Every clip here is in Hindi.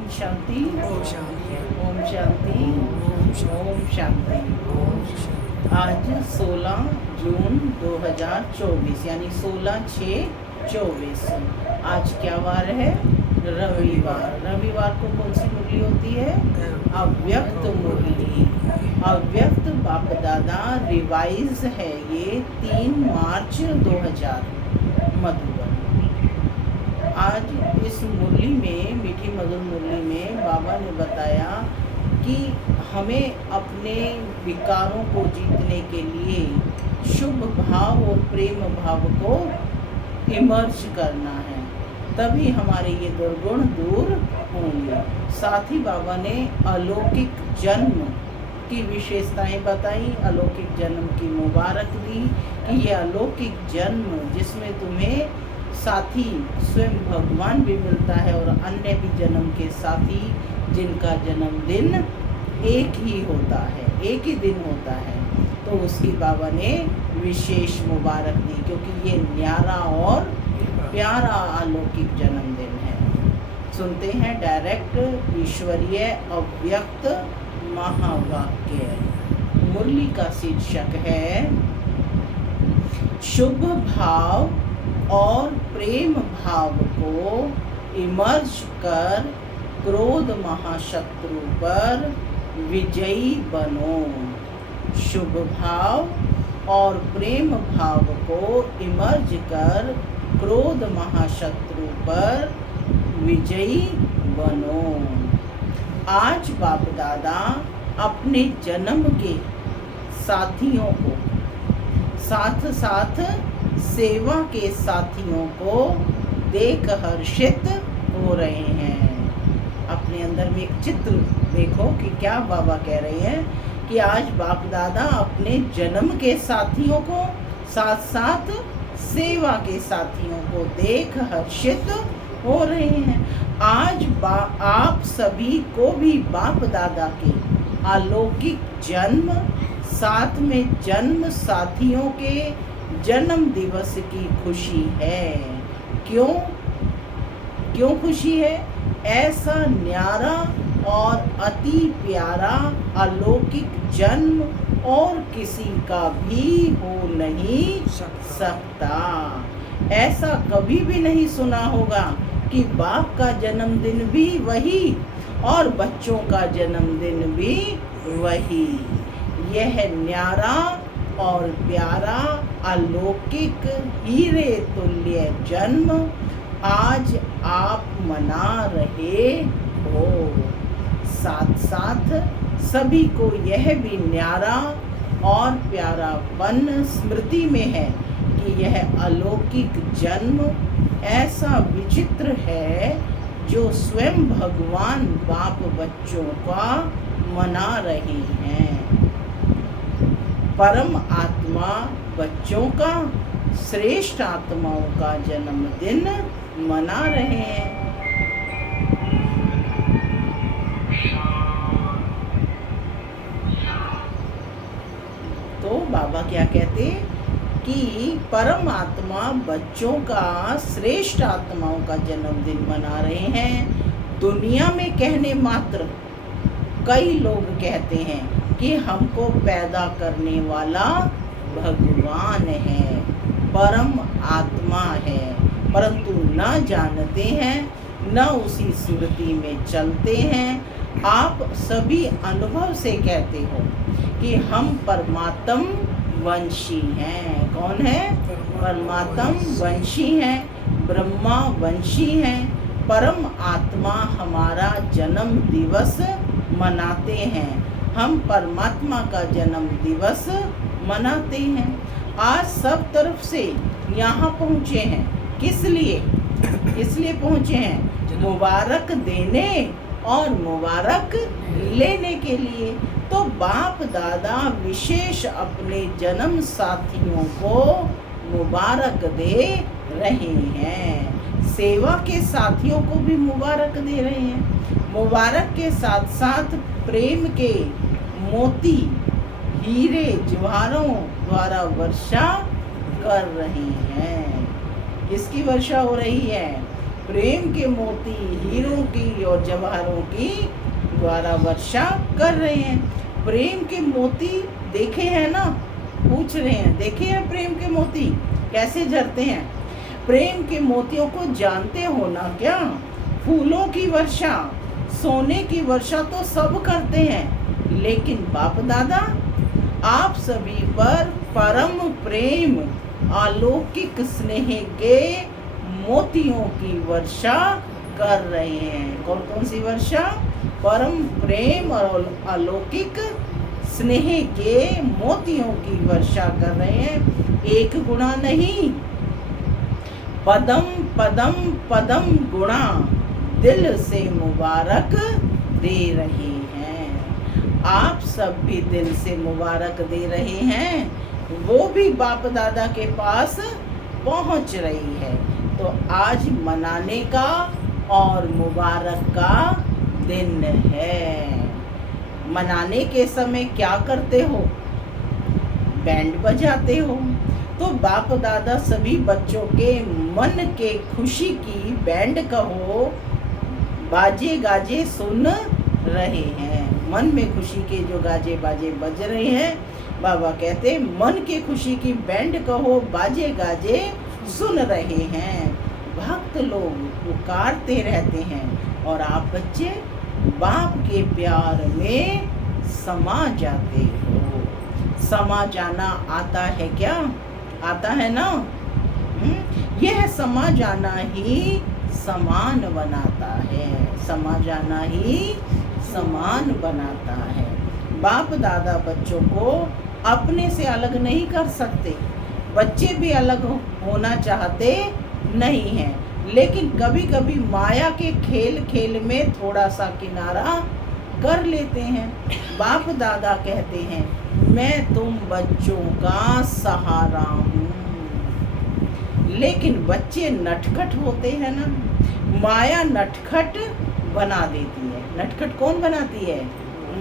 ओम शांति। ओम शांति। ओम शांति। ओम शांति। आज 16 जून 2024 यानी 16/6/24। आज क्या वार है? रविवार। रविवार को कौन सी मुरली होती है? अव्यक्त मुरली। अव्यक्त बाप दादा रिवाइज है ये 3 मार्च 2000 मधुबन। आज इस मुरली में, मीठी मधुर मुरली में बाबा ने बताया कि हमें अपने विकारों को जीतने के लिए शुभ भाव और प्रेम भाव को इमर्ज करना है, तभी हमारे ये दुर्गुण दूर होंगे। साथ ही बाबा ने अलौकिक जन्म की विशेषताएं बताई, अलौकिक जन्म की मुबारक दी कि ये अलौकिक जन्म जिसमें तुम्हें साथी स्वयं भगवान भी मिलता है और अन्य भी जन्म के साथी जिनका जन्मदिन एक ही होता है, एक ही दिन होता है, तो उसकी बाबा ने विशेष मुबारक दी क्योंकि ये न्यारा और प्यारा अलौकिक जन्मदिन है। सुनते हैं डायरेक्ट ईश्वरीय अव्यक्त महावाक्य। मुरली का शीर्षक है शुभ भाव और प्रेम भाव को इमर्ज कर क्रोध महाशत्रु पर विजयी बनो। शुभ भाव और प्रेम भाव को इमर्ज कर क्रोध महाशत्रु पर विजयी बनो। आज बाप दादा अपने जन्म के साथियों को साथ साथ सेवा के साथियों को देख हर्षित हो रहे हैं। अपने अंदर में एक चित्र देखो कि क्या बाबा कह रहे हैं कि आज बाप दादा अपने जन्म के साथियों को साथ साथ सेवा के साथियों को देख हर्षित हो रहे हैं। आज आप सभी को भी बाप दादा के अलौकिक जन्म, साथ में जन्म साथियों के जन्म दिवस की खुशी है। क्यों खुशी है? ऐसा न्यारा और अति प्यारा अलौकिक जन्म और किसी का भी हो नहीं सकता। ऐसा कभी भी नहीं सुना होगा कि बाप का जन्मदिन भी वही और बच्चों का जन्मदिन भी वही। यह न्यारा और प्यारा अलौकिक हीरे तुल्य जन्म आज आप मना रहे हो। साथ साथ सभी को यह भी न्यारा और प्यारापन स्मृति में है कि यह अलौकिक जन्म ऐसा विचित्र है जो स्वयं भगवान बाप बच्चों का मना रहे हैं। परम आत्मा बच्चों का, श्रेष्ठ आत्माओं का जन्मदिन मना रहे हैं। तो बाबा क्या कहते कि परम आत्मा बच्चों का, श्रेष्ठ आत्माओं का जन्मदिन मना रहे हैं। दुनिया में कहने मात्र कई लोग कहते हैं कि हमको पैदा करने वाला भगवान है, परम आत्मा है, परंतु न जानते हैं, न उसी स्मृति में चलते हैं। आप सभी अनुभव से कहते हो कि हम परमात्म वंशी हैं। कौन है? परमात्म वंशी हैं, ब्रह्मा वंशी हैं। परम आत्मा हमारा जन्म दिवस मनाते हैं, हम परमात्मा का जन्म दिवस मनाते हैं। आज सब तरफ से यहाँ पहुँचे हैं, किस लिए पहुँचे हैं? मुबारक देने और मुबारक लेने के लिए। तो बाप दादा विशेष अपने जन्म साथियों को मुबारक दे रहे हैं, सेवा के साथियों को भी मुबारक दे रहे हैं। मुबारक के साथ साथ प्रेम के मोती, हीरे जवाहरों द्वारा वर्षा कर रही हैं। किसकी वर्षा हो रही है? प्रेम के मोती, हीरों की मोती और जवाहरों की द्वारा वर्षा कर रहे हैं। प्रेम के मोती देखे हैं ना, पूछ रहे हैं, देखे हैं प्रेम के मोती कैसे झरते हैं? प्रेम के मोतियों को जानते हो ना क्या? फूलों की वर्षा, सोने की वर्षा तो सब करते हैं, लेकिन बाप दादा आप सभी पर परम प्रेम अलौकिक स्नेह के मोतियों की वर्षा कर रहे हैं। कौन कौन सी वर्षा? परम प्रेम और अलौकिक स्नेह के मोतियों की वर्षा कर रहे हैं। एक गुणा नहीं, पदम पदम पदम गुणा दिल से मुबारक दे रहे हैं। आप सब भी दिल से मुबारक दे रहे हैं, वो भी बाप दादा के पास पहुंच रही है। तो आज मनाने का और मुबारक का दिन है। मनाने के समय क्या करते हो? बैंड बजाते हो। तो बाप दादा सभी बच्चों के मन के खुशी की बैंड कहो बाजे गाजे सुन रहे हैं। मन में खुशी के जो गाजे बाजे बज रहे हैं, बाबा कहते मन के खुशी की बैंड कहो बाजे गाजे सुन रहे हैं। भक्त लोग पुकारते रहते हैं और आप बच्चे बाप के प्यार में समा जाते हो। समा जाना आता है क्या? आता है ना? यह समा जाना ही समान बनाता है। समा जाना ही समान बनाता है। बाप दादा बच्चों को अपने से अलग नहीं कर सकते। बच्चे भी अलग होना चाहते नहीं हैं, लेकिन कभी कभी माया के खेल खेल में थोड़ा सा किनारा कर लेते हैं। बाप दादा कहते हैं मैं तुम बच्चों का सहारा हूँ, लेकिन बच्चे नटखट होते हैं ना, माया नटखट बना देती है। नटखट कौन बनाती है?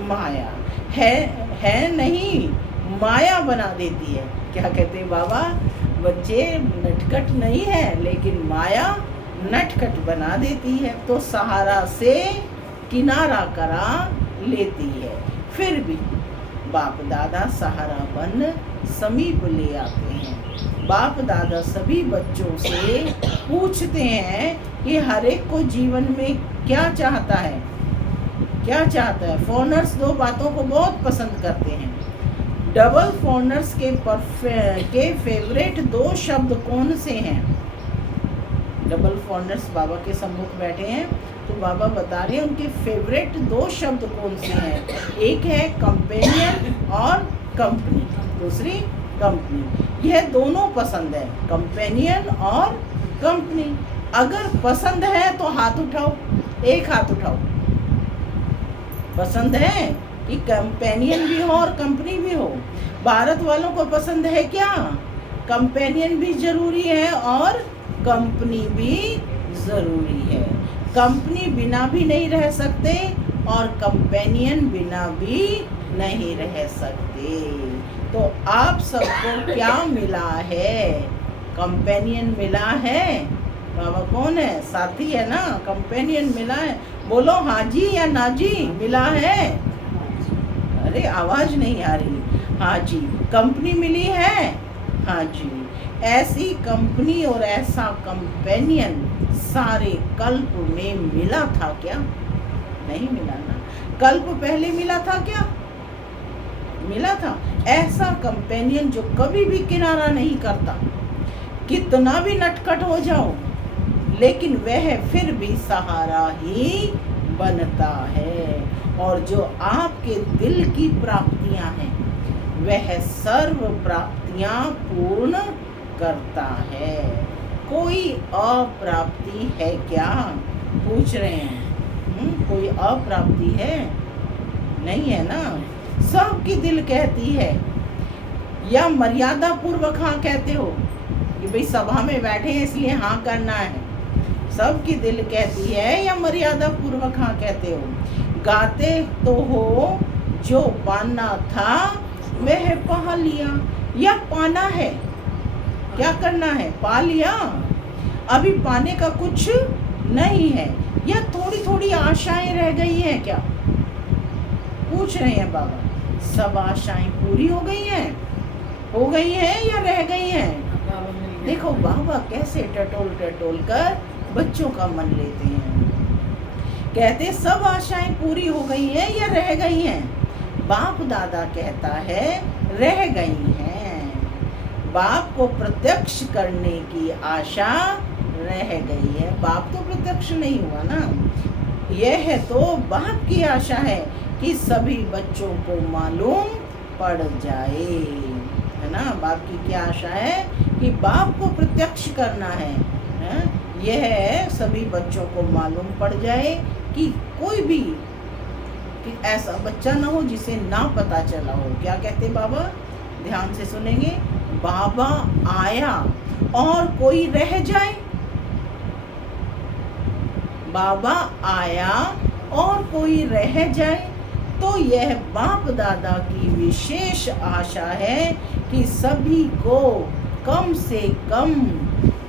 माया है नहीं, माया बना देती है। क्या कहते हैं बाबा? बच्चे नटखट नहीं है, लेकिन माया नटखट बना देती है। तो सहारा से किनारा करा लेती है। फिर भी बाप दादा सहारा बन समीप ले आते हैं। बाप दादा सभी बच्चों से पूछते हैं कि हर एक को जीवन में क्या चाहता है, क्या चाहता है। फॉरनर्स दो बातों को बहुत पसंद करते हैं। डबल फॉरनर्स के फेवरेट दो शब्द कौन से हैं? डबल फॉरनर्स बाबा के सम्मुख बैठे हैं, तो बाबा बता रहे हैं उनके फेवरेट दो शब्द कौन से हैं। एक है कंपेनियन और कंपनी, दूसरी कंपनी। यह दोनों पसंद है, कंपेनियन और कंपनी। अगर पसंद है तो हाथ उठाओ, एक हाथ उठाओ। पसंद है कि कंपेनियन भी हो और कंपनी भी हो। भारत वालों को पसंद है क्या? कंपेनियन भी जरूरी है और कंपनी भी जरूरी है। कंपनी बिना भी नहीं रह सकते और कंपेनियन बिना भी नहीं रह सकते। तो आप सबको क्या मिला है? कंपेनियन मिला है। बाबा कौन है? साथी है ना, कंपेनियन मिला है। बोलो हाँ जी या ना जी, मिला है? अरे आवाज नहीं आ रही। हाँ जी। कंपनी मिली है? हाँ जी। ऐसी कंपनी और ऐसा कंपेनियन सारे कल्प में मिला था क्या? नहीं मिला ना। कल्प पहले मिला था क्या? मिला था। ऐसा कंपेनियन जो कभी भी किनारा नहीं करता, कितना भी नटखट हो जाओ, लेकिन वह फिर भी सहारा ही बनता है। और जो आपके दिल की प्राप्तियां हैं, वह सर्व प्राप्तियां पूर्ण करता है। कोई अप्राप्ति है क्या? पूछ रहे हैं। कोई अप्राप्ति है? नहीं है ना। सबकी दिल कहती है, या मर्यादा पूर्वक हाँ कहते हो कि भाई सभा में बैठे हैं इसलिए हाँ करना है। सबकी दिल कहती है या मर्यादा पूर्वक हाँ कहते हो? गाते तो हो जो पाना था वह पा लिया, या पाना है? क्या करना है? पा लिया। अभी पाने का कुछ नहीं है, या थोड़ी थोड़ी आशाएं रह गई हैं क्या? पूछ रहे हैं बाबा। सब आशाएं पूरी हो गई हैं या रह गई हैं? देखो बाबा कैसे टटोल टटोल कर बच्चों का मन लेते हैं। कहते सब आशाएं पूरी हो गई हैं या रह गई हैं? बाप दादा कहता है रह गई हैं। बाप को प्रत्यक्ष करने की आशा रह गई है। बाप तो प्रत्यक्ष नहीं हुआ ना। यह है तो बाप की आशा है कि सभी बच्चों को मालूम पड़ जाए, है ना। बाप की क्या आशा है कि बाप को प्रत्यक्ष करना है? यह सभी बच्चों को मालूम पड़ जाए कि कोई भी कि ऐसा बच्चा ना हो जिसे ना पता चला हो। क्या कहते बाबा? ध्यान से सुनेंगे। बाबा आया और कोई रह जाए। बाबा आया और कोई रह जाए तो यह बाप दादा की विशेष आशा है कि सभी को कम से कम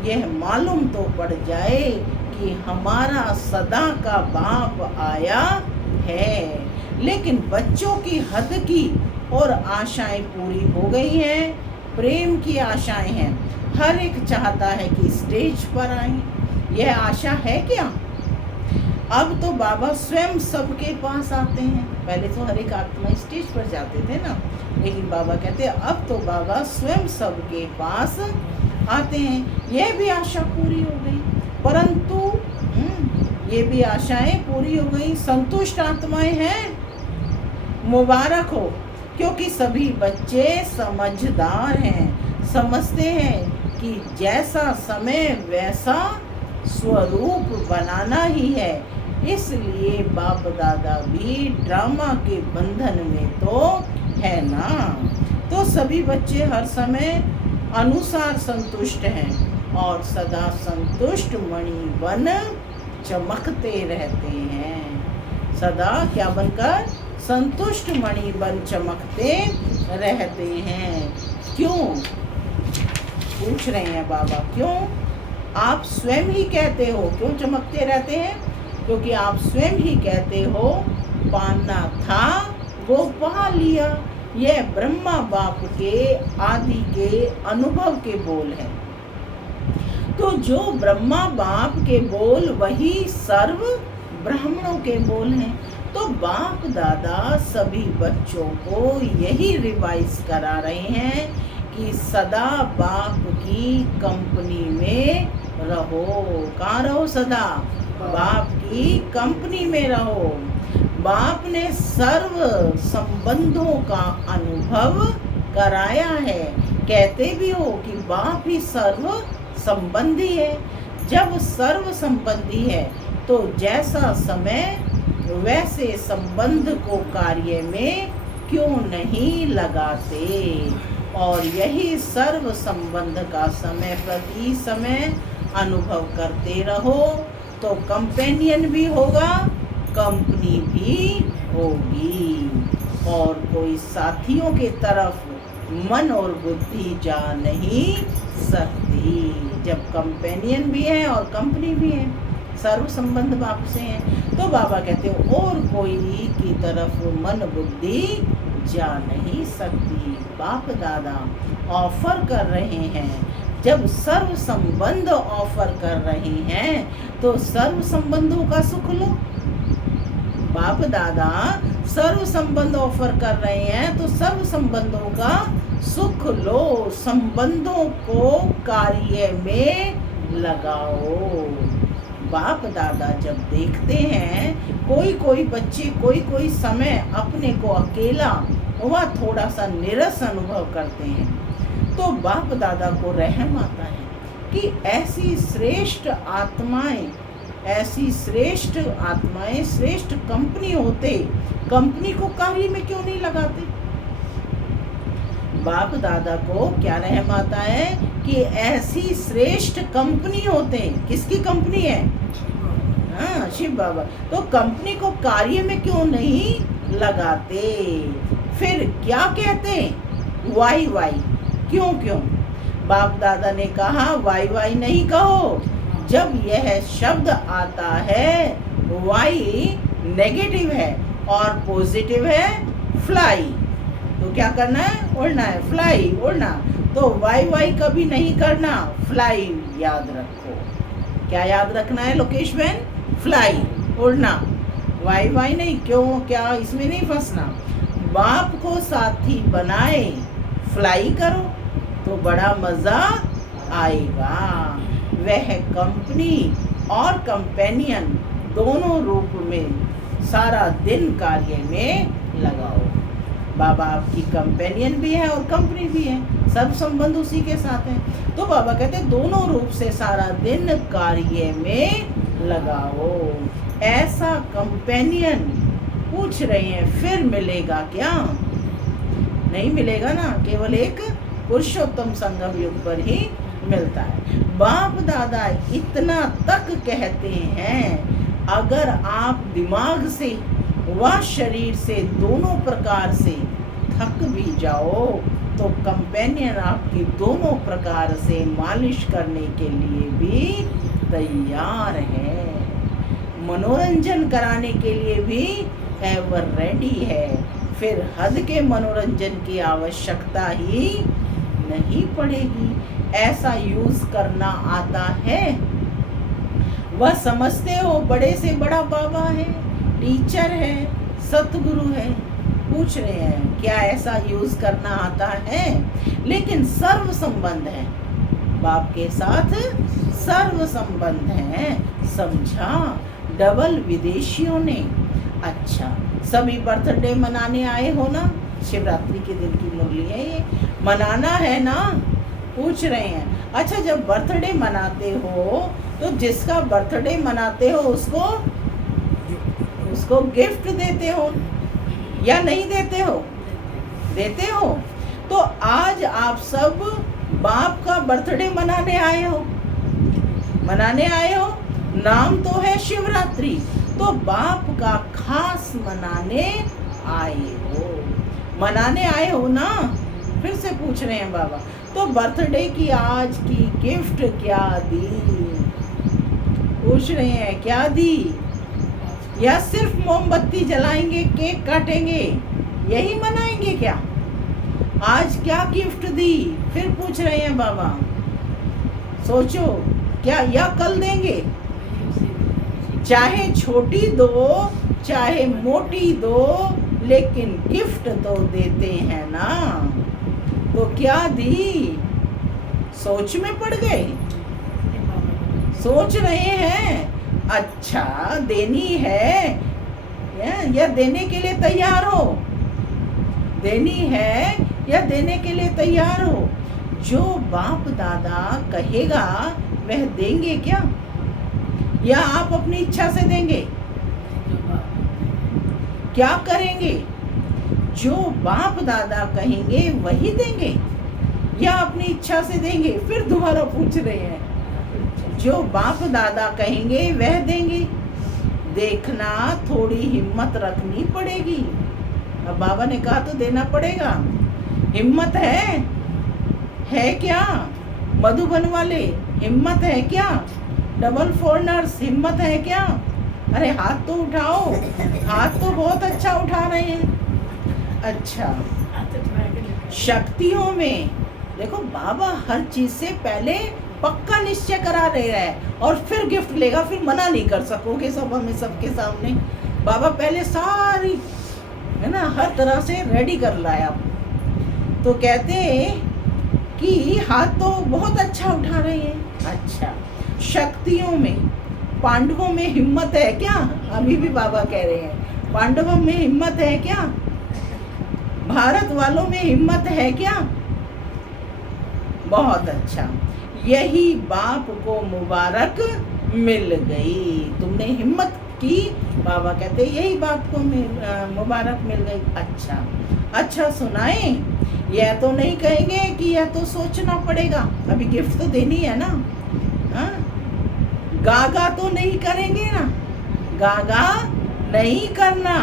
यह मालूम तो पड़ जाए कि हमारा सदा का बाप आया है। लेकिन बच्चों की हद की और आशाएं पूरी हो गई हैं। प्रेम की आशाएं हैं। हर एक चाहता है कि स्टेज पर आए। यह आशा है क्या? अब तो बाबा स्वयं सबके पास आते हैं। पहले तो हर एक आत्मा स्टेज पर जाते थे ना, लेकिन बाबा कहते हैं अब तो बाबा स्वयं सबके पास आते हैं। यह भी आशा पूरी हो गई, परंतु ये भी आशाएं पूरी हो गई। संतुष्ट आत्माएं हैं, मुबारक हो, क्योंकि सभी बच्चे समझदार हैं, समझते हैं कि जैसा समय वैसा स्वरूप बनाना ही है। इसलिए बाप दादा भी ड्रामा के बंधन में तो है ना। तो सभी बच्चे हर समय अनुसार संतुष्ट हैं और सदा संतुष्ट मणि बन चमकते रहते हैं। सदा क्या बनकर? संतुष्ट मणि बन चमकते रहते हैं। क्यों? पूछ रहे हैं बाबा, क्यों? आप स्वयं ही कहते हो क्यों चमकते रहते हैं? क्योंकि आप स्वयं ही कहते हो पाना था वो पा लिया। यह ब्रह्मा बाप के आदि के अनुभव के बोल हैं। तो जो ब्रह्मा बाप के बोल वही सर्व ब्राह्मणों के बोल हैं। तो बाप दादा सभी बच्चों को यही रिवाइज करा रहे हैं कि सदा बाप की कंपनी में रहो। कहाँ रहो? सदा बाप की कंपनी में रहो। बाप ने सर्व संबंधों का अनुभव कराया है। कहते भी हो कि बाप ही सर्व संबंधी है। जब सर्व संबंधी है तो जैसा समय वैसे संबंध को कार्य में क्यों नहीं लगाते। और यही सर्व संबंध का समय प्रति समय अनुभव करते रहो तो कंपेनियन भी होगा, कंपनी भी होगी, और कोई साथियों के तरफ मन और बुद्धि जा नहीं सकती। जब कंपेनियन भी है और कंपनी भी है, सर्व संबंध बाप से हैं, तो बाबा कहते हो और कोई की तरफ मन बुद्धि जा नहीं सकती। बाप दादा ऑफर कर रहे हैं। जब सर्व संबंध ऑफर कर रहे हैं तो सर्व संबंधों का सुख लो। बाप दादा सर्व संबंध ऑफर कर रहे हैं तो सर्व संबंधों का सुख लो। संबंधों को कार्य में लगाओ। बाप दादा जब देखते हैं कोई बच्चे कोई समय अपने को अकेला व थोड़ा सा निरस अनुभव करते हैं तो बाप दादा को रहम आता है कि ऐसी श्रेष्ठ आत्माएं श्रेष्ठ कंपनी होते, कंपनी को कार्य में क्यों नहीं लगाते। बाप दादा को क्या रहम आता है कि ऐसी श्रेष्ठ कंपनी होते। किसकी कंपनी है? हाँ, शिव बाबा। तो कंपनी को कार्य में क्यों नहीं लगाते। फिर क्या कहते? Why why. क्यों? बाप दादा ने कहा वाई वाई नहीं कहो, जब यह शब्द आता है वाई नेगेटिव है और पॉजिटिव है फ्लाई, तो क्या करना है? उड़ना है, फ्लाई, उड़ना। तो वाई वाई कभी नहीं करना, फ्लाई याद रखो। क्या याद रखना है लोकेश बहन? फ्लाई, उड़ना, वाई वाई नहीं। क्यों? क्या इसमें नहीं फंसना। बाप को साथी बनाए, फ्लाई करो तो बड़ा मजा आएगा। वह कंपनी और कंपेनियन दोनों रूप में सारा दिन कार्य में लगाओ। बाबा आपकी कंपेनियन भी है और कंपनी भी है, सब संबंध उसी के साथ हैं। तो बाबा कहते हैं दोनों रूप से सारा दिन कार्य में लगाओ। ऐसा कंपेनियन पूछ रहे हैं फिर मिलेगा क्या? नहीं मिलेगा ना, केवल एक पुरुषोत्तम संगम युग पर ही मिलता है। बाप दादा इतना तक कहते हैं, अगर आप दिमाग से व शरीर से दोनों प्रकार से थक भी जाओ तो कंपेनियन आपकी दोनों प्रकार से मालिश करने के लिए भी तैयार है, मनोरंजन कराने के लिए भी एवर रेडी है। फिर हद के मनोरंजन की आवश्यकता ही नहीं पड़ेगी। ऐसा यूज करना आता है? वह समझते हो बड़े से बड़ा बाबा है, टीचर है, सतगुरु है। पूछ रहे हैं क्या ऐसा यूज करना आता है? लेकिन सर्व संबंध है, बाप के साथ सर्व संबंध है, समझा? डबल विदेशियों ने। अच्छा, सभी बर्थडे मनाने आए हो ना? शिवरात्रि के दिन की मुरली है ये, मनाना है ना? पूछ रहे हैं। अच्छा, जब बर्थडे मनाते हो तो जिसका बर्थडे मनाते हो उसको गिफ्ट देते हो या नहीं देते हो? देते हो। तो आज आप सब बाप का बर्थडे मनाने आए हो, नाम तो है शिवरात्रि, तो बाप का खास मनाने आए हो ना? फिर से पूछ रहे हैं बाबा, तो बर्थडे की आज की गिफ्ट क्या दी? पूछ रहे हैं क्या दी? या सिर्फ मोमबत्ती जलाएंगे, केक काटेंगे, यही मनाएंगे क्या? आज क्या गिफ्ट दी? फिर पूछ रहे हैं बाबा, सोचो क्या, या कल देंगे? चाहे छोटी दो चाहे मोटी दो, लेकिन गिफ्ट तो देते हैं ना। तो क्या दी? सोच में पड़ गए, सोच रहे हैं। अच्छा, देनी है या देने के लिए तैयार हो? देनी है या देने के लिए तैयार हो? जो बाप दादा कहेगा वह देंगे क्या, या आप अपनी इच्छा से देंगे? क्या करेंगे? जो बाप दादा कहेंगे वही देंगे या अपनी इच्छा से देंगे? फिर दोबारा पूछ रहे हैं, जो बाप दादा कहेंगे वह देंगे। देखना, थोड़ी हिम्मत रखनी पड़ेगी। अब बाबा ने कहा तो देना पड़ेगा। हिम्मत है क्या? मधुबन वाले, हिम्मत है क्या? डबल फोरनर्स, हिम्मत है क्या? अरे हाथ तो उठाओ, हाथ तो बहुत अच्छा उठा रहे हैं। अच्छा, शक्तियों में देखो बाबा हर चीज से पहले पक्का निश्चय करा रहे हैं और फिर गिफ्ट लेगा, फिर मना नहीं कर सकोगे सभा में सबके सामने। बाबा पहले सारी है ना हर तरह से रेडी कर लाया। तो कहते कि हाथ तो बहुत अच्छा उठा रहे हैं। अच्छा, शक्तियों में, पांडवों में हिम्मत है क्या? अभी भी बाबा कह रहे हैं पांडवों में हिम्मत है क्या? भारत वालों में हिम्मत है क्या? बहुत अच्छा, यही बाप को मुबारक मिल गई, तुमने हिम्मत की। बाबा कहते यही बाप को मुबारक मिल गई। अच्छा सुनाए, यह तो नहीं कहेंगे कि यह तो सोचना पड़ेगा, अभी गिफ्ट तो देनी है ना। हाँ, गागा तो नहीं करेंगे ना, गागा नहीं करना।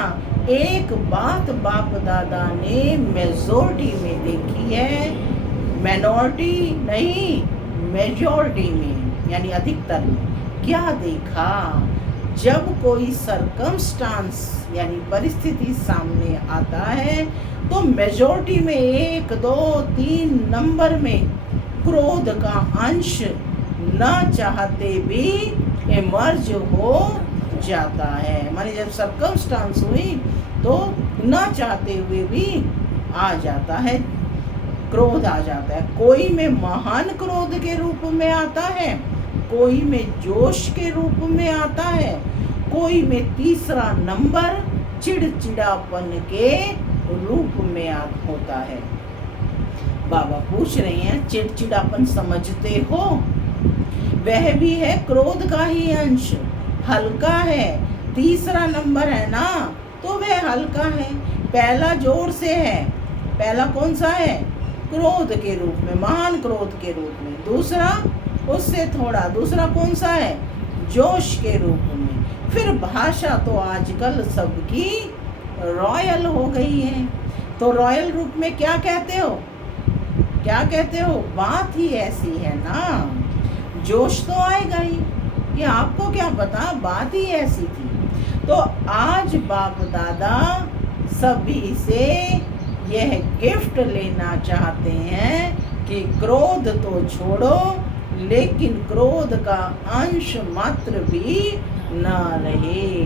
एक बात बाप दादा ने मेजॉरिटी में देखी है, माइनॉरिटी नहीं मेजॉरिटी में, यानी अधिकतर में। क्या देखा, जब कोई सरकमस्टांस यानी परिस्थिति सामने आता है तो मेजॉरिटी में 1, 2, 3 नंबर में क्रोध का अंश न चाहते भी इमर्ज हो जाता है। माने जब सरकमस्टांस हुई तो न चाहते हुए भी आ जाता है, क्रोध आ जाता है। कोई में महान क्रोध के रूप में आता है, कोई में जोश के रूप में आता है, कोई में तीसरा नंबर चिड़चिड़ापन के रूप में होता है। बाबा पूछ रहे हैं चिड़चिड़ापन समझते हो? वह भी है क्रोध का ही अंश, हल्का है, तीसरा नंबर है ना, तो वह हल्का है। पहला जोर से है, पहला कौन सा है? क्रोध के रूप में, महान क्रोध के रूप में। दूसरा उससे थोड़ा, दूसरा कौन सा है? जोश के रूप में। फिर भाषा तो आजकल सबकी रॉयल हो गई है, तो रॉयल रूप में क्या कहते हो? क्या कहते हो? बात ही ऐसी है ना, जोश तो आएगा ही। ये आपको क्या पता, बात ही ऐसी थी। तो आज बाप दादा सभी से यह गिफ्ट लेना चाहते हैं कि क्रोध तो छोड़ो, लेकिन क्रोध का अंश मात्र भी ना रहे।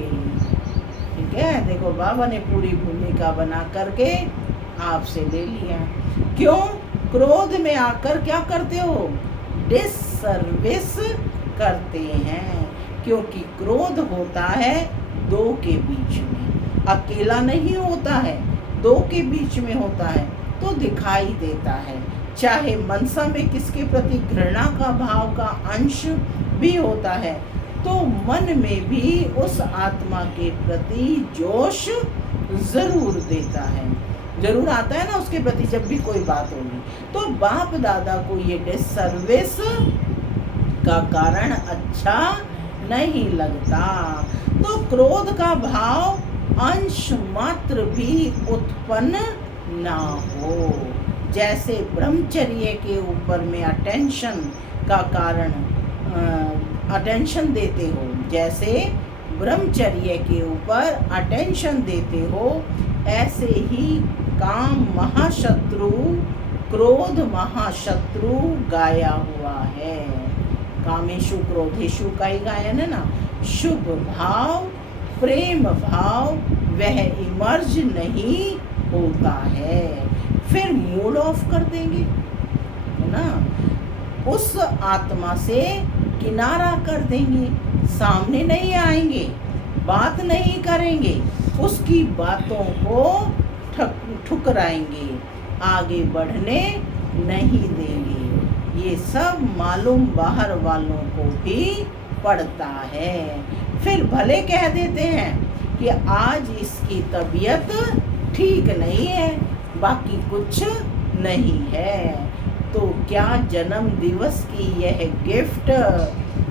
ठीक है, देखो बाबा ने पूरी भूमिका बना करके आपसे ले लिया। क्यों? क्रोध में आकर क्या करते हो? डिससर्विस करते हैं, क्योंकि क्रोध होता है दो के बीच में, अकेला नहीं होता है, दो के बीच में होता है, तो दिखाई देता है। चाहे मनसा में किसके प्रति घृणा का भाव का अंश भी होता है, तो मन में भी उस आत्मा के प्रति जोश जरूर देता है, जरूर आता है ना उसके प्रति जब भी कोई बात होगी। तो बाप दादा को ये डिससर्विस का कारण अच्छा नहीं लगता। तो क्रोध का भाव अंश मात्र भी उत्पन्न ना हो। जैसे ब्रह्मचर्य के ऊपर में अटेंशन का कारण अटेंशन देते हो, जैसे ब्रह्मचर्य के ऊपर अटेंशन देते हो, ऐसे ही काम महाशत्रु, क्रोध महाशत्रु गाया हुआ है। कामेशु क्रोधेशु का ही गायन है ना। शुभ भाव, प्रेम भाव वह इमर्ज नहीं होता है, फिर मूड ऑफ कर देंगे, है ना। उस आत्मा से किनारा कर देंगे, सामने नहीं आएंगे, बात नहीं करेंगे, उसकी बातों को ठुकराएंगे, आगे बढ़ने नहीं देंगे। ये सब मालूम बाहर वालों को भी पड़ता है। फिर भले कह देते हैं कि आज इसकी तबीयत ठीक नहीं है, बाकी कुछ नहीं है, तो क्या जन्म दिवस की यह गिफ्ट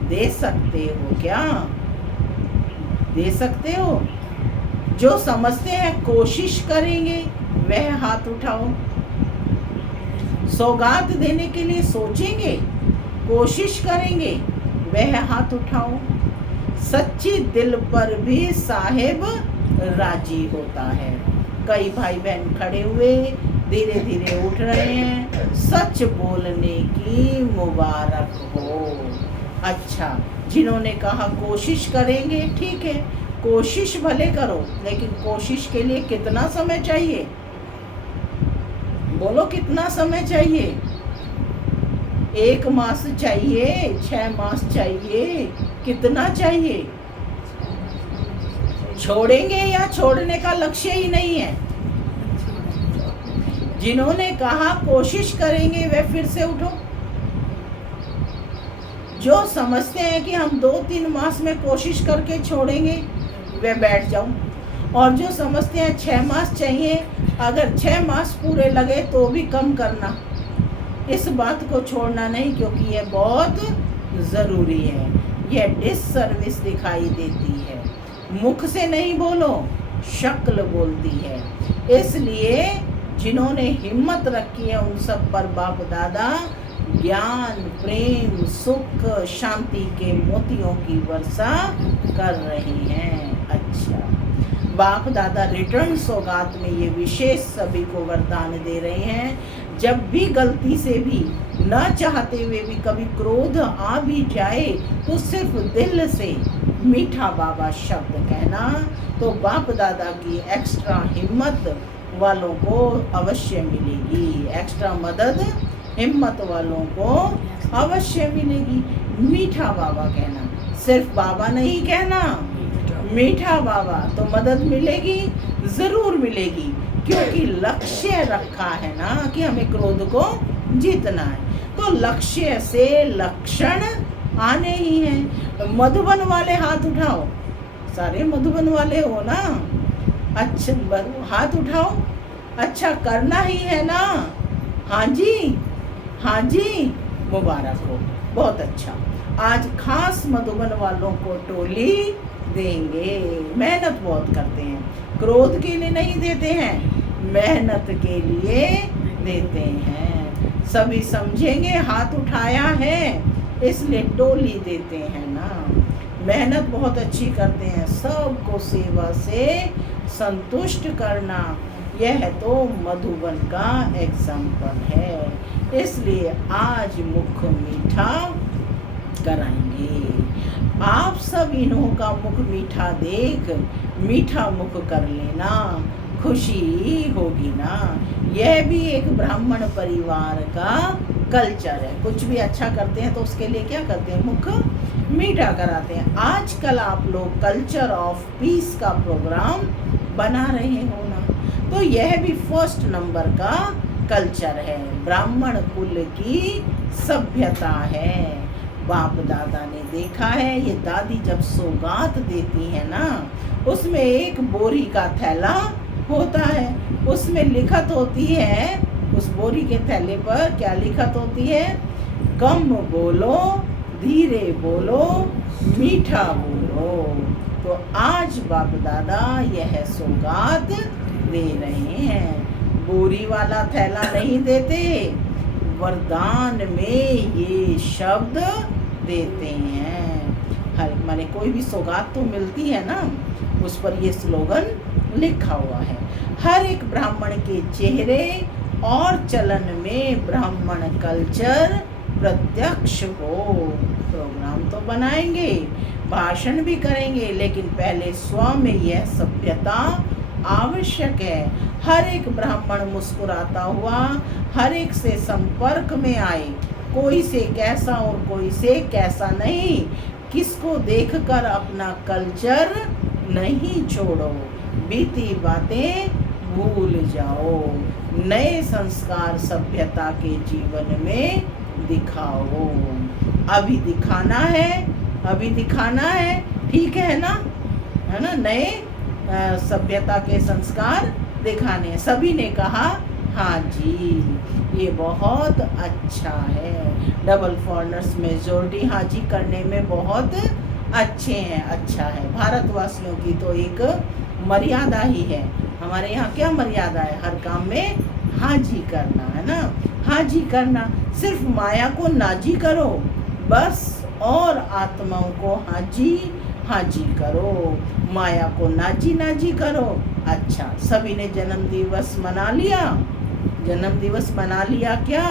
दे सकते हो? क्या दे सकते हो? जो समझते हैं कोशिश करेंगे वह हाथ उठाओ। सौगात देने के लिए सोचेंगे, कोशिश करेंगे, वह हाथ उठाओ। सच्ची दिल पर भी साहिब राजी होता है। कई भाई बहन खड़े हुए धीरे धीरे उठ रहे हैं। सच बोलने की मुबारक हो। अच्छा, जिन्होंने कहा कोशिश करेंगे, ठीक है, कोशिश भले करो, लेकिन कोशिश के लिए कितना समय चाहिए? बोलो कितना समय चाहिए? 1 मास चाहिए, 6 मास चाहिए, कितना चाहिए? छोड़ेंगे या छोड़ने का लक्ष्य ही नहीं है? जिन्होंने कहा कोशिश करेंगे वे फिर से उठो। जो समझते हैं कि हम 2-3 मास में कोशिश करके छोड़ेंगे वे बैठ जाओ, और जो समझते हैं 6 मास चाहिए, अगर 6 मास पूरे लगे तो भी कम करना, इस बात को छोड़ना नहीं, क्योंकि यह बहुत ज़रूरी है। यह डिससर्विस दिखाई देती है, मुख से नहीं बोलो, शक्ल बोलती है। इसलिए जिन्होंने हिम्मत रखी है उन सब पर बाप दादा ज्ञान, प्रेम, सुख, शांति के मोतियों की वर्षा कर रहे हैं। अच्छा, बाप दादा रिटर्न सौगात में ये विशेष सभी को वरदान दे रहे हैं। जब भी गलती से भी न चाहते हुए भी कभी क्रोध आ भी जाए तो सिर्फ दिल से मीठा बाबा शब्द कहना, तो बाप दादा की एक्स्ट्रा हिम्मत वालों को अवश्य मिलेगी। एक्स्ट्रा मदद हिम्मत वालों को अवश्य मिलेगी। मीठा बाबा कहना, सिर्फ बाबा नहीं कहना, मीठा बाबा, तो मदद मिलेगी, ज़रूर मिलेगी, क्योंकि लक्ष्य रखा है ना कि हमें क्रोध को जीतना है। तो लक्ष्य से लक्षण आने ही हैं। मधुबन वाले हाथ उठाओ, सारे मधुबन वाले हो ना? अच्छा, हाथ उठाओ। अच्छा, करना ही है ना? हाँ जी, हाँ जी, मुबारक हो, बहुत अच्छा। आज खास मधुबन वालों को टोली देंगे। मेहनत बहुत करते हैं, क्रोध के लिए नहीं देते हैं, मेहनत के लिए देते हैं। सभी समझेंगे हाथ उठाया है इसलिए टोली देते हैं ना। मेहनत बहुत अच्छी करते हैं, सबको सेवा से संतुष्ट करना, यह तो मधुबन का एग्जाम्पल है। इसलिए आज मुख मीठा कराएंगे। आप सब इन्हों का मुख मीठा देख मीठा मुख कर लेना, खुशी होगी ना। यह भी एक ब्राह्मण परिवार का कल्चर है। कुछ भी अच्छा करते हैं तो उसके लिए क्या करते हैं? मुख मीठा कराते हैं। आजकल आप लोग कल्चर ऑफ पीस का प्रोग्राम बना रहे हो ना, तो यह भी फर्स्ट नंबर का कल्चर है, ब्राह्मण कुल की सभ्यता है। बाप दादा ने देखा है, ये दादी जब सौगात देती है ना, उसमें एक बोरी का थैला होता है, उसमें लिखत होती है, उस बोरी के थैले पर क्या लिखत होती है? कम बोलो, धीरे बोलो, मीठा बोलो। तो आज बाप दादा यह सौगात दे रहे हैं। बोरी वाला थैला नहीं देते, वरदान में ये शब्द देते हैं। हर माने कोई भी सौगात तो मिलती है ना, उस पर ये स्लोगन लिखा हुआ है। हर एक ब्राह्मण के चेहरे और चलन में ब्राह्मण कल्चर प्रत्यक्ष हो। प्रोग्राम तो बनाएंगे, भाषण भी करेंगे, लेकिन पहले स्व में यह सभ्यता आवश्यक है। हर एक ब्राह्मण मुस्कुराता हुआ हर एक से संपर्क में आए, कोई से कैसा और कोई से कैसा नहीं, किसको देखकर अपना कल्चर नहीं छोड़ो, बीती बातें भूल जाओ, नए संस्कार सभ्यता के जीवन में दिखाओ। अभी दिखाना है, अभी दिखाना है, ठीक है ना? है ना? नए सभ्यता के संस्कार दिखाने हैं। सभी ने कहा हाँ जी, ये बहुत अच्छा है। डबल फॉरनर्स मेजॉरिटी हाँ जी करने में बहुत अच्छे हैं, अच्छा है। भारतवासियों की तो एक मर्यादा ही है। हमारे यहाँ क्या मर्यादा है? हर काम में हाँ जी करना, है ना? हाँ जी करना, सिर्फ माया को ना जी करो बस, और आत्माओं को हाँ जी करो, माया को ना जी करो। अच्छा, सभी ने जन्म दिवस मना लिया, जन्म दिवस मना लिया, क्या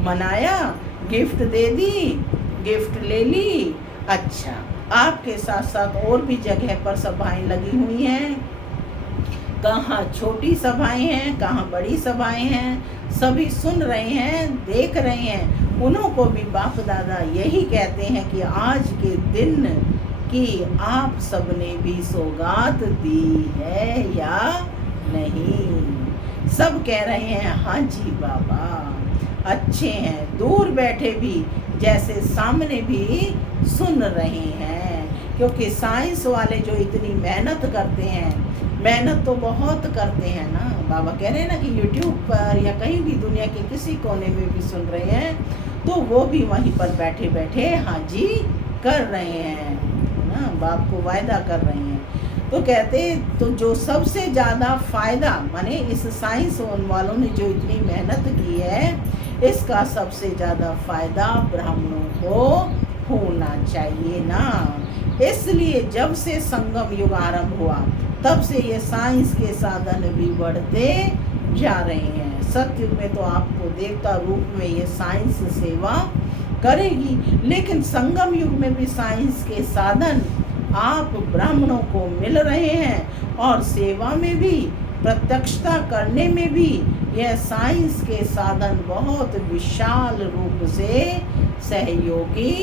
मनाया? गिफ्ट दे दी, गिफ्ट ले ली। अच्छा, आपके साथ साथ और भी जगह पर सभाएं लगी हुई हैं, कहाँ छोटी सभाएं हैं, कहाँ बड़ी सभाएं हैं, सभी सुन रहे हैं, देख रहे हैं। उन्हों को भी बाप दादा यही कहते हैं कि आज के दिन की आप सबने भी सौगात दी है या नहीं? सब कह रहे हैं हाँ जी बाबा, अच्छे हैं, दूर बैठे भी जैसे सामने भी सुन रहे हैं। क्योंकि साइंस वाले जो इतनी मेहनत करते हैं, मेहनत तो बहुत करते हैं ना। बाबा कह रहे हैं ना कि यूट्यूब पर या कहीं भी दुनिया के किसी कोने में भी सुन रहे हैं, तो वो भी वहीं पर बैठे बैठे हाँ जी कर रहे हैं ना, बाप को वायदा कर रहे हैं। तो कहते तो जो सबसे ज़्यादा फ़ायदा, माने इस साइंस वालों ने जो इतनी मेहनत की है, इसका सबसे ज़्यादा फायदा ब्राह्मणों को होना चाहिए ना। इसलिए जब से संगम युग आरंभ हुआ तब से ये साइंस के साधन भी बढ़ते जा रहे हैं। सतयुग में तो आपको देवता रूप में ये साइंस सेवा करेगी, लेकिन संगम युग में भी साइंस के साधन आप ब्राह्मणों को मिल रहे हैं और सेवा में भी, प्रत्यक्षता करने में भी यह साइंस के साधन बहुत विशाल रूप से सहयोगी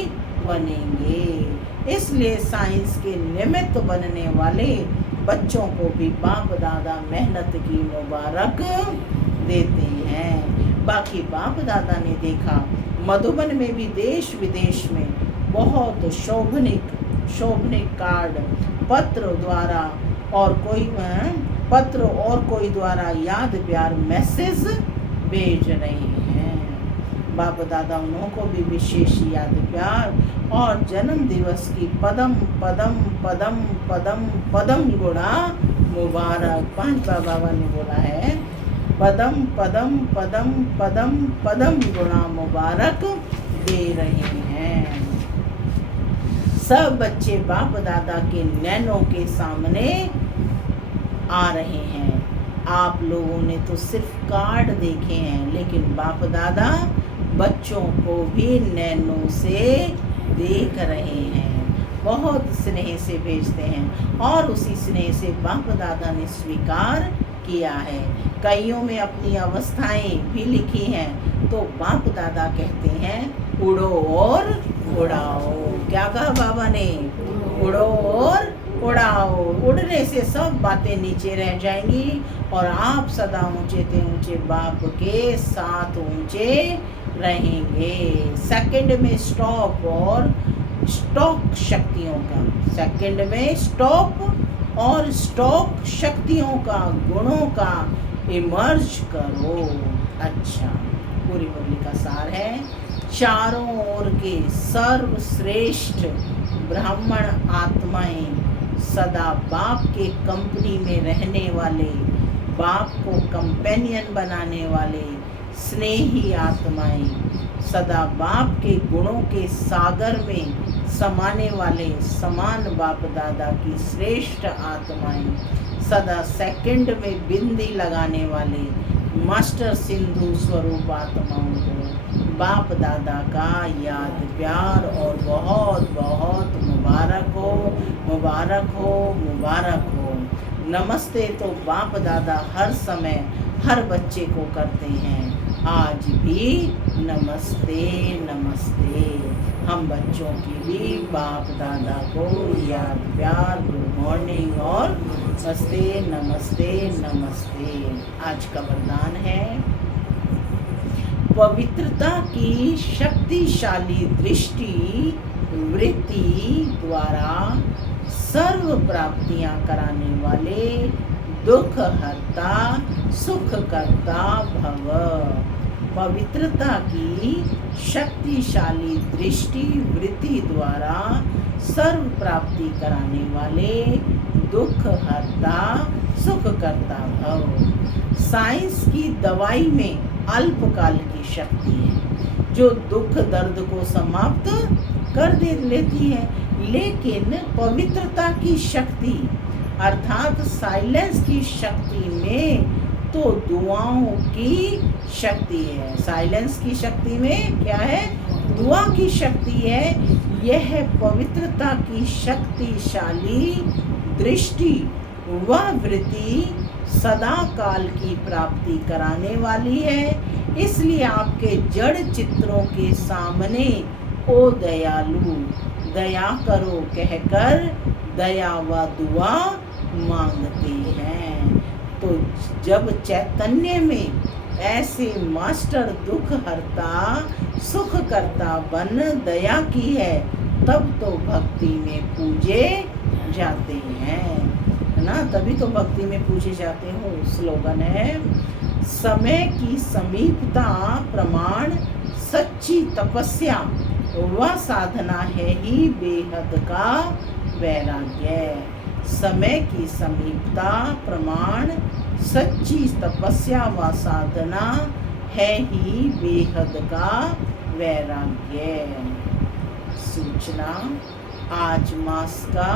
बनेंगे। इसलिए साइंस के निमित्त बनने वाले बच्चों को भी बाप दादा मेहनत की मुबारक देते हैं। बाकी बाप दादा ने देखा मधुबन में भी देश विदेश में बहुत शोभनिक कार्ड पत्र द्वारा और कोई द्वारा याद प्यार मैसेज भेज रहे हैं। बाप दादा उन्हों को भी विशेष याद प्यार और जन्म दिवस की पदम पदम पदम पदम पदम गुणा मुबारक। 5 बाबा ने बोला है पदम पदम पदम पदम पदम गुणा मुबारक दे रहे हैं। सब बच्चे बाप दादा के नैनों के सामने आ रहे हैं। आप लोगों ने तो सिर्फ कार्ड देखे हैं, लेकिन बाप दादा बच्चों को भी नैनों से देख रहे हैं, बहुत स्नेह से भेजते हैं और उसी स्नेह से बाप दादा ने स्वीकार किया है। कईयों में अपनी अवस्थाएं भी लिखी हैं, तो बाप दादा कहते हैं उड़ो और उड़ाओ। क्या कहा बाबा ने? उड़ो और उड़ाओ। उड़ने से सब बातें नीचे रह जाएंगी और आप सदा ऊंचे ते ऊंचे बाप के साथ ऊंचे रहेंगे। सेकंड में स्टॉप और स्टॉक शक्तियों का, सेकंड में स्टॉप और स्टॉक शक्तियों का, गुणों का इमर्ज करो। अच्छा, पूरी मुरली का सार है, चारों ओर के सर्वश्रेष्ठ ब्राह्मण आत्माएं, सदा बाप के कंपनी में रहने वाले, बाप को कंपेनियन बनाने वाले स्नेही आत्माएं, सदा बाप के गुणों के सागर में समाने वाले समान बाप दादा की श्रेष्ठ आत्माएं, सदा सेकंड में बिंदी लगाने वाले मास्टर सिंधु स्वरूप आत्माओं को बाप दादा का याद प्यार और बहुत बहुत मुबारक हो, मुबारक हो, मुबारक हो। नमस्ते तो बाप दादा हर समय हर बच्चे को करते हैं, आज भी नमस्ते नमस्ते। हम बच्चों की भी बाप दादा को याद प्यार, गुड मॉर्निंग और नमस्ते नमस्ते नमस्ते। आज का वरदान है पवित्रता की शक्तिशाली दृष्टि वृत्ति द्वारा सर्व प्राप्तियां कराने वाले दुख हरता सुख करता भव। पवित्रता की शक्तिशाली दृष्टि वृत्ति द्वारा सर्व प्राप्ति कराने वाले दुख हरता सुख करता भव। साइंस की दवाई में अल्पकाल की शक्ति है जो दुख दर्द को समाप्त कर दे लेती है, लेकिन पवित्रता की शक्ति अर्थात साइलेंस की शक्ति में तो दुआओं की शक्ति है। साइलेंस की शक्ति में क्या है? दुआ की शक्ति है। यह पवित्रता की शक्तिशाली दृष्टि व वृत्ति सदा काल की प्राप्ति कराने वाली है। इसलिए आपके जड़ चित्रों के सामने ओ दयालु दया करो कहकर दया व दुआ मांगते हैं। तो जब चैतन्य में ऐसे मास्टर दुख हरता सुख करता बन दया की है, तब तो भक्ति में पूजे जाते हैं, है ना? तभी तो भक्ति में पूजे जाते हो। स्लोगन है समय की समीपता प्रमाण सच्ची तपस्या व साधना है ही बेहद का वैराग्य। समय की समीपता प्रमाण सच्ची तपस्या व साधना है ही बेहद का वैराग्य। सूचना, आज मास का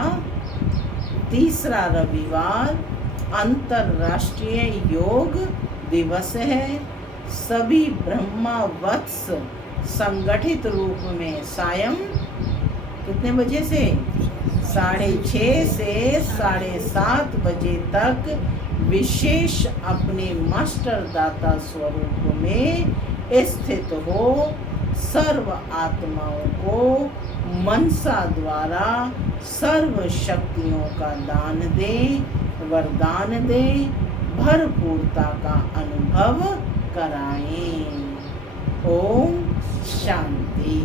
तीसरा रविवार अंतर्राष्ट्रीय योग दिवस है। सभी ब्रह्मवत्स संगठित रूप में सायं कितने बजे से 6:30 से 7:30 बजे तक विशेष अपने मास्टर दाता स्वरूप में स्थित हो सर्व आत्माओं को मनसा द्वारा सर्व शक्तियों का दान दे, वरदान दे, भरपूरता का अनुभव कराएं। ओम शांति।